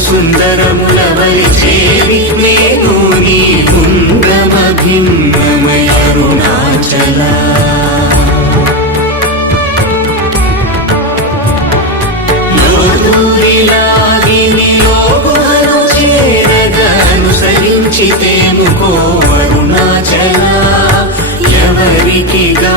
సుందరములు సుందరముల చేరి నేను నీ కుంగమభిన్నమయ అరుణాచలా. అనుసరించితేము కో అరుణాచలా. ఎవరికి గా